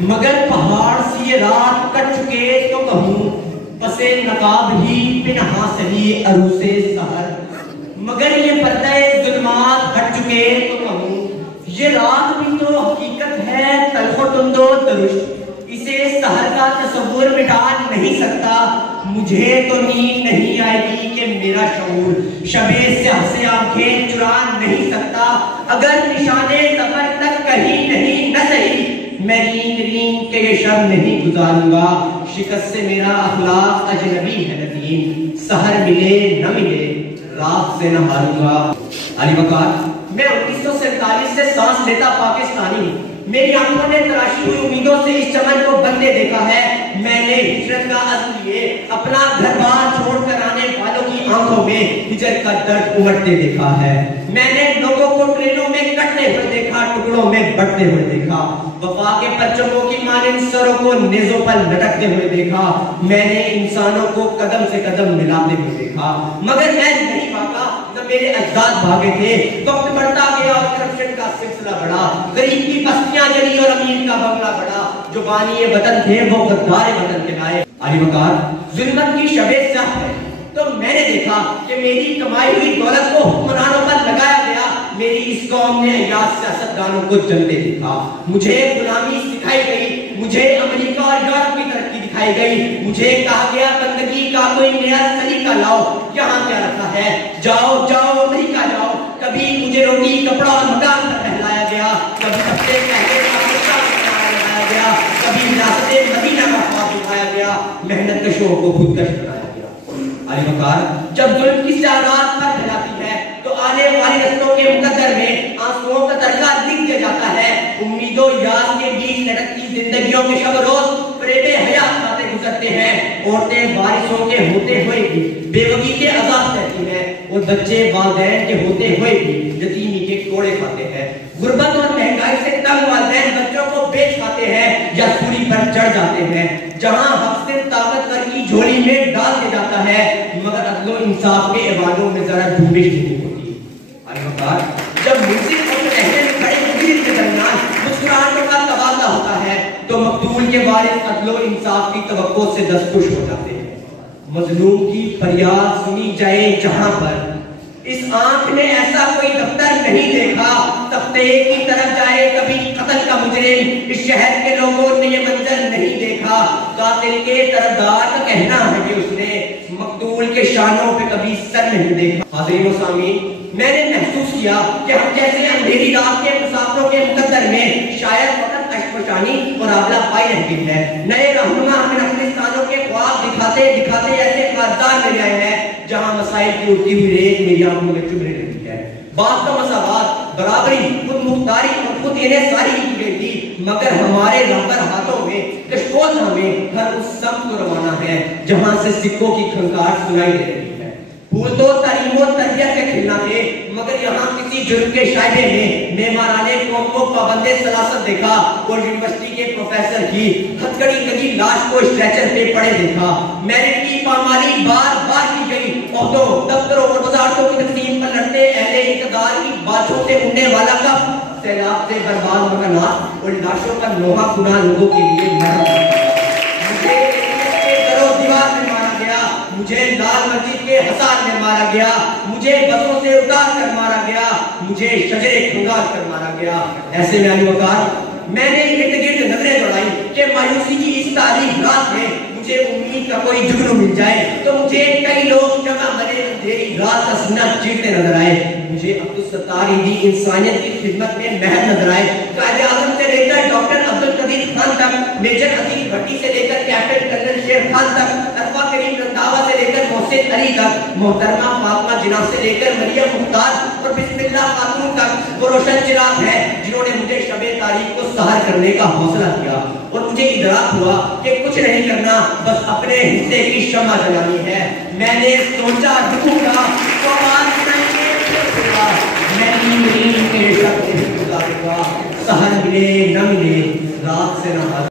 مگر پہاڑ سی رات کٹ چکے تو کہوں پسے نقاب ہی پنہا سہی عروس سحر، مگر یہ پردہ ظلمات ہٹ چکے تو کہوں یہ رات بھی تو حقیقت ہے تلخ و تند و ترش، اسے سحر کا تصور مٹا نہیں سکتا۔ مجھے تو نیند نہیں آئے گی کہ میرا شعور شب سیاہ سے آنکھیں چرا نہیں سکتا، اگر نشانے سفر تک کہیں نہیں نہ صحیح میں رینگ رینگ کے یہ شب نہیں گزاروں گا۔ شکست سے میرا اخلاق اجنبی ہے ندیم، سحر ملے نہ ملے رات سے نہ ہاروں گا۔ علی وقار، میں 1947 سے سانس لیتا پاکستانی ہوں، میری آنکھوں نے تراشی ہوئی امیدوں سے اس چمن کو بندے دیکھا ہے، میں نے ہجرت کا عزم لیے اپنا گھر بار چھوڑ کر آنے والوں کی آنکھوں میں ہجرت کا درد امٹتے دیکھا ہے، میں نے لوگوں کو ٹرینوں میں کٹتے ہوئے دیکھا، ٹکڑوں میں بٹتے ہوئے دیکھا، وفا کے پرچموں کی مانند سروں کو نیزوں پر لٹکتے ہوئے دیکھا، میں نے انسانوں کو قدم سے قدم ملاتے ہوئے دیکھا، مگر میں نہیں بھاگا نہ میرے اجداد بھاگے تھے۔ وقت بڑھتا گیا اور کرپشن کا سلسلہ بڑھا، غریب کی بستیاں جلی اور امیر کا بنگلہ بڑھا، جو بانی وطن تھے وہ غدار وطن کہلائے۔ علی وقار، ظلمت کی شب سیاہ ہے تو میں نے دیکھا کہ میری کمائی ہوئی دولت کو حکمرانوں پر لگایا گیا، میری اس قوم نے عیاش سیاستدانوں کو جلتے دیکھا، مجھے غلامی سکھائی گئی، مجھے امریکہ اور یورپ کی ترقی دکھائی گئی، مجھے کہا گیا بندگی کا کوئی نیا طریقہ لاؤ، یہاں کیا رکھا ہے، جاؤ جاؤ امریکہ جاؤ۔ کبھی مجھے روٹی کپڑا اور مکان پر پہلایا گیا، کبھی ہفتے پہلے گیا، کبھی ریاست مدینہ کا خواب دکھایا گیا، محنت کشوں کو خودکش بنایا گیا۔ علی وقار، جب ظلم کی سیاحت پر پھیلاتی ہے تو آنے والی نسلوں کے مقدر میں آنسوؤں کا ترکہ لکھ دیا جاتا ہے، امید و یاس کے بیچ لٹکتی زندگیوں کے شب روز فریب حیات باتیں گزرتے ہیں، عورتیں وارثوں کے ہوتے ہوئے بھی بیوگی کے عذاب سہتی ہیں، اور بچے والدین کے ہوتے ہوئے بھی یتیمی کے کوڑے کھاتے ہیں، غربت اور مہنگائی سے تنگ والدین بچوں کو بیچ کھاتے ہیں یا سولی پر چڑھ جاتے ہیں، جہاں حق سے طاقتور کی جھولی میں ڈال دیا جاتا ہے، مگر عدل و انصاف کے ایوانوں میں ذرا جنبش نہیں ہوتی۔ علی وقار، جب ملزم اور کہنے میں کھڑے مجرم کے درمیان مسکراہٹوں کا تبادلہ ہوتا ہے تو مقتول کے وارث عدل و انصاف کی توقع سے دستخوش ہو جاتے ہیں۔ مظلوم کی فریاد سنی جائے جہاں پر، اس آنکھ نے ایسا کوئی دفتر نہیں دیکھا، تختے کی طرف جائے کبھی قتل کا مجرم، اس شہر کے لوگوں نے یہ منظر نہیں دیکھا، قاتل کے طرفدار کا کہنا ہے کہ اس نے مقتول کے شانوں پہ کبھی سر نہیں دیکھا۔ حاضرین و سامعین، میں نے محسوس کیا کہ ہم جیسے اندھیری رات کے مسافروں کے مقدر میں شاید فقط اشپشانی اور آبلہ پائی رہتی ہے، نئے رہنما ہمیں افغانستانوں کے خواب دکھاتے دکھاتے ایسے خاردار میں آئے ہیں جہاں مسائل کی اڑتی ہوئی ریت میری آنکھوں میں چبھنے لگی ہے۔ بات کا مساوات، برابری، خود مختاری اور خود انحصاری کی گئی تھی، مگر ہمارے رہبر ہاتھوں میں کشکول ہمیں ہر اس سمت کو روانہ ہے جہاں سے سکوں کی کھنکار سنائی دے رہی ہے۔ پھول تو تعلیم و تربیت کے کھلنا تھے، مگر یہاں کسی جرم کے شائبے نے معمارانِ قوم کو پابند سلاست دیکھا اور یونیورسٹی کے پروفیسر کی ہتھکڑی کجی لاش کو اسٹریچر پہ پڑے دیکھا۔ میرٹ کی پامالی بار بار کی گئی، عہدوں، دفتروں اور وزارتوں کی تقسیم پر لڑتے اہل اقتدار کی باتوں سے اڑنے والا کب، سیلاب سے برباد مکانات اور لاشوں کا نوحہ کنا لوگوں کے لیے مرد۔ مجھے در و دیوار میں مارا گیا، مجھے لال مسجد کے حصار میں مارا گیا، مجھے بسوں سے اتار کر مارا گیا، مجھے شجرے کھنگار کر مارا گیا۔ ایسے میں علی وقار، میں نے ارد گرد نظریں دوڑائی کہ مایوسی کی اس تاریخ رات میں مجھے امید کا کوئی جگنو مل جائے تو مجھے کئی لوگ جگہ بنے اندھیری رات کا سینہ چیرتے نظر آئے، مجھے عبدالستار ہندی انسانیت کی خدمت میں محض نظر آئے، قائد اعظم سے لے کر ڈاکٹر عبدالقدیر خان تک، میجر عزیز بھٹی سے لے کر کیپٹن کرنل شیر خان تک، ارفا کریم رنداوا سے لے کر محسن علی تک، محترمہ فاطمہ جناح سے لے کر مریم مختار اور بسم اللہ خاتون تک، وہ روشن چراغ ہے جنہوں نے مجھے شب تاریخ کو سحر کرنے کا حوصلہ دیا اور مجھے ادراک ہوا کہ کچھ نہیں کرنا، بس اپنے حصے کی شمع جلانی ہے۔ میں نے سوچا رکوں گا تو آواز سنائی کے پھر ہوگا، میں نیند کے شب سے گزاروں گا، سحر ملے نہ ملے رات سے نہ